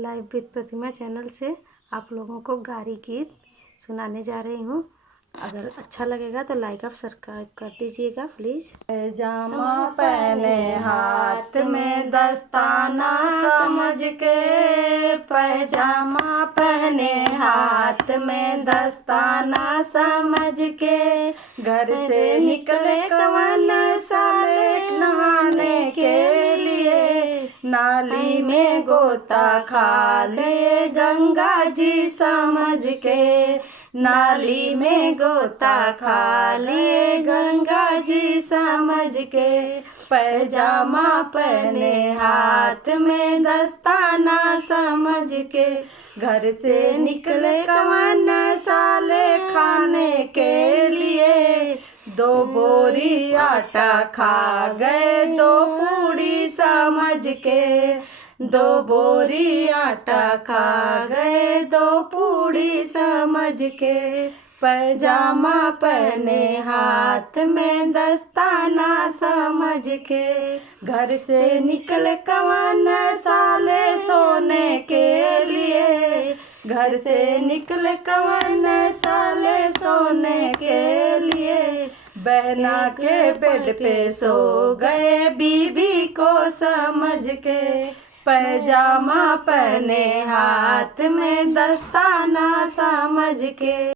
Live with Pratima channel से आप लोगों को गारी गीत सुनाने जा रही हूँ। अगर अच्छा लगेगा तो लाइक और सब्सक्राइब कर दीजिएगा प्लीज़। पैजामा पहने हाथ में दस्ताना समझ के, पैजामा पहने हाथ में दस्ताना समझ के, घर से निकले कवन साले नहाने के लिए, नाली में गोता खा ले गंगा जी समझ के, नाली में गोता खा लिए गंगा जी समझ के, पैजामा पहने हाथ में दस्ताना समझ के, घर से निकले कवन साले खाने के लिए, दो बोरी आटा खा गए दो पूड़ी समझ के, दो बोरी आटा खा गए दो पूड़ी समझ के, पैजामा पहने हाथ में दस्ताना समझ के, घर से निकले कवन साले सोने के लिए, घर से निकले कवन साले सोने के लिए, बहना के बेड पे सो गए बीबी को समझ के, पैजामा पहने हाथ में दस्ताना समझ के।